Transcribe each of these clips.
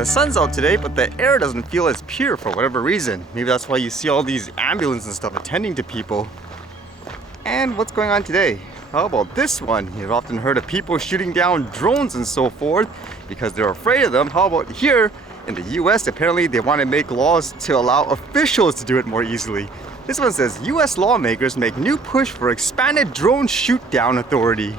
The sun's out today, but the air doesn't feel as pure for whatever reason. Maybe that's why you see all these ambulances and stuff attending to people. And what's going on today? How about this one? You've often heard of people shooting down drones and so forth because they're afraid of them. How about here in the US? Apparently they want to make laws to allow officials to do it more easily. This one says US lawmakers make new push for expanded drone shoot-down authority.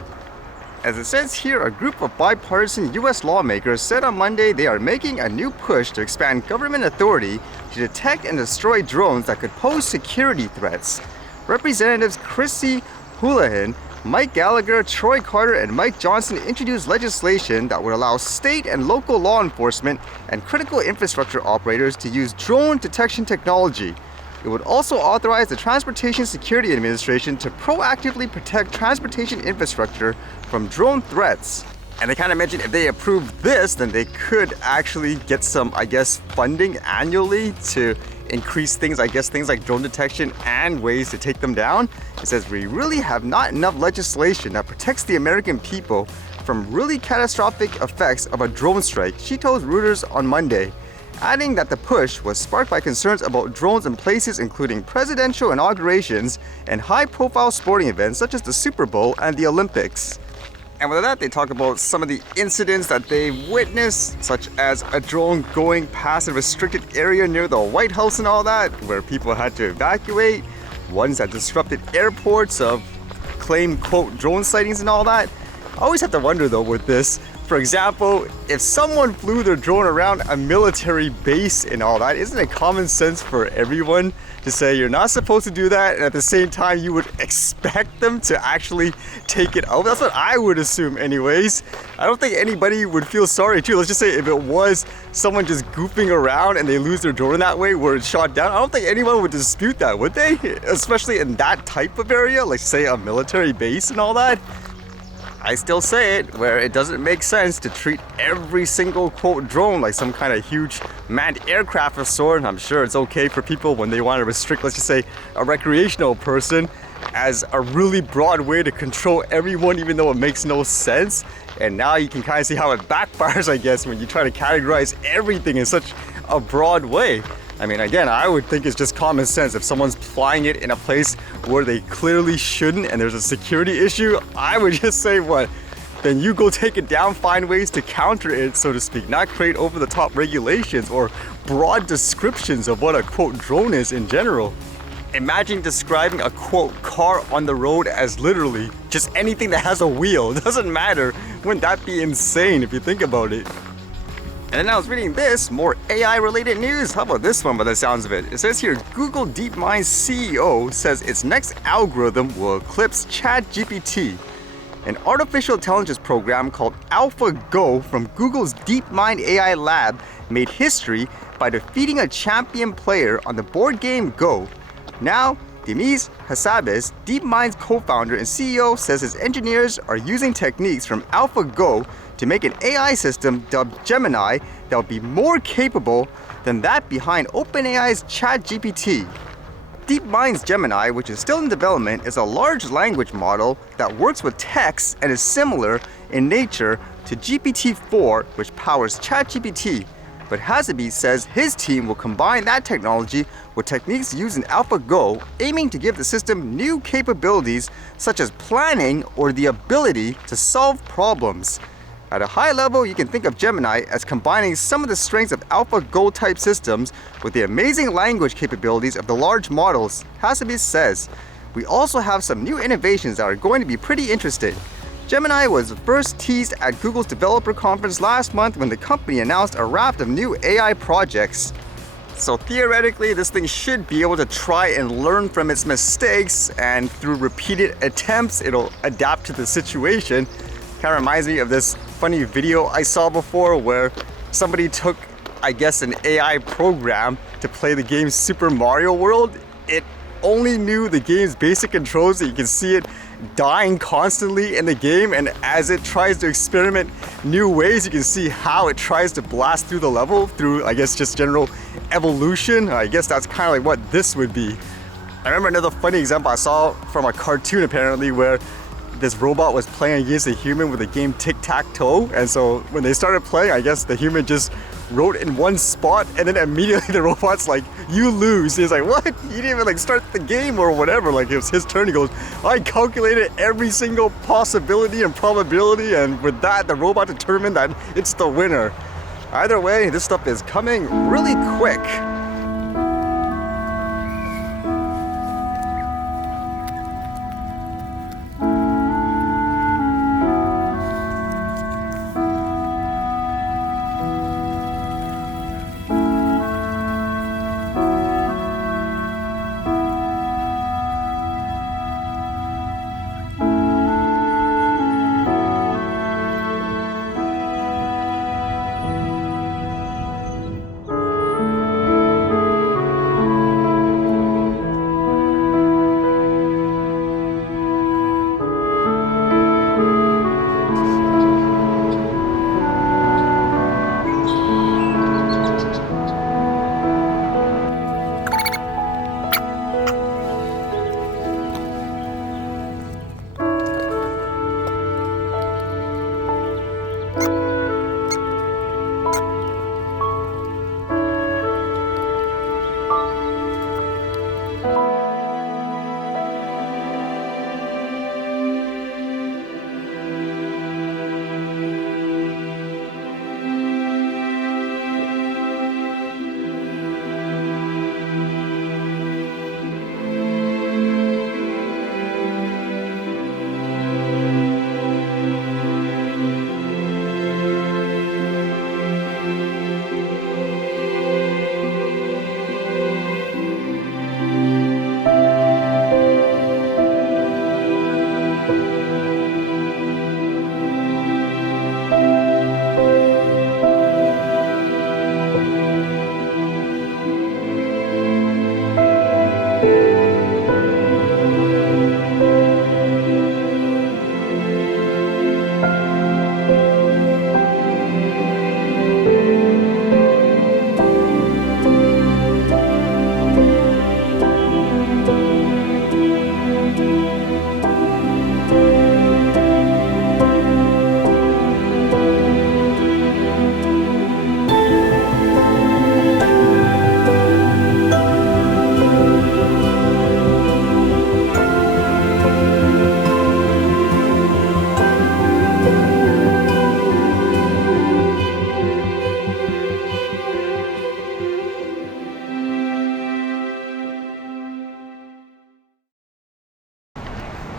As it says here, a group of bipartisan US lawmakers said on Monday they are making a new push to expand government authority to detect and destroy drones that could pose security threats. Representatives Chrissy Houlihan, Mike Gallagher, Troy Carter, and Mike Johnson introduced legislation that would allow state and local law enforcement and critical infrastructure operators to use drone detection technology. It would also authorize the Transportation Security Administration to proactively protect transportation infrastructure from drone threats. And they kind of mentioned if they approve this, then they could actually get some, funding annually to increase things like drone detection and ways to take them down. It says we really have not enough legislation that protects the American people from really catastrophic effects of a drone strike, she told Reuters on Monday, adding that the push was sparked by concerns about drones in places including presidential inaugurations and high-profile sporting events such as the Super Bowl and the Olympics. And with that, they talk about some of the incidents that they witnessed, such as a drone going past a restricted area near the White House and all that, where people had to evacuate, ones that disrupted airports of claimed, quote, drone sightings and all that. I always have to wonder though with this, for example, if someone flew their drone around a military base and all that, isn't it common sense for everyone to say you're not supposed to do that, and at the same time you would expect them to actually take it out? That's what I would assume anyways. I don't think anybody would feel sorry too. Let's just say if it was someone just goofing around and they lose their drone that way where it's shot down, I don't think anyone would dispute that, would they? Especially in that type of area, like say a military base and all that. I still say it, where it doesn't make sense to treat every single, quote, drone like some kind of huge manned aircraft of sort. I'm sure it's okay for people when they want to restrict, let's just say, a recreational person as a really broad way to control everyone, even though it makes no sense. And now you can kind of see how it backfires, I guess, when you try to categorize everything in such a broad way. I mean, again, I would think it's just common sense. If someone's flying it in a place where they clearly shouldn't and there's a security issue, I would just say, what? Then you go take it down, find ways to counter it, so to speak, not create over-the-top regulations or broad descriptions of what a, quote, drone is in general. Imagine describing a, quote, car on the road as literally just anything that has a wheel. It doesn't matter. Wouldn't that be insane if you think about it? And then I was reading this, more AI-related news. How about this one by the sounds of it? It says here, Google DeepMind CEO says its next algorithm will eclipse ChatGPT. An artificial intelligence program called AlphaGo from Google's DeepMind AI lab made history by defeating a champion player on the board game Go. Now, Demis Hassabis, DeepMind's co-founder and CEO, says his engineers are using techniques from AlphaGo to make an AI system dubbed Gemini that will be more capable than that behind OpenAI's ChatGPT. DeepMind's Gemini, which is still in development, is a large language model that works with text and is similar in nature to GPT-4, which powers ChatGPT. But Hassabis says his team will combine that technology with techniques used in AlphaGo, aiming to give the system new capabilities such as planning or the ability to solve problems. At a high level, you can think of Gemini as combining some of the strengths of AlphaGo type systems with the amazing language capabilities of the large models, Hassabis says. We also have some new innovations that are going to be pretty interesting. Gemini was first teased at Google's developer conference last month when the company announced a raft of new AI projects. So theoretically, this thing should be able to try and learn from its mistakes, and through repeated attempts, it'll adapt to the situation. Kind of reminds me of this funny video I saw before where somebody took, an AI program to play the game Super Mario World. It only knew the game's basic controls, so you can see it dying constantly in the game, and as it tries to experiment new ways, you can see how it tries to blast through the level through, just general evolution. I guess that's kind of like what this would be. I remember another funny example I saw from a cartoon apparently where this robot was playing against a human with the game tic-tac-toe, and so when they started playing, I guess the human just wrote in one spot, and then immediately the robot's like, you lose. He's like, what? He didn't even like start the game or whatever. Like, it was his turn. He goes, I calculated every single possibility and probability, and with that, the robot determined that it's the winner. Either way, this stuff is coming really quick.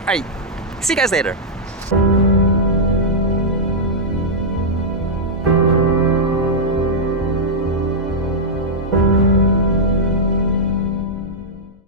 Alright, see you guys later.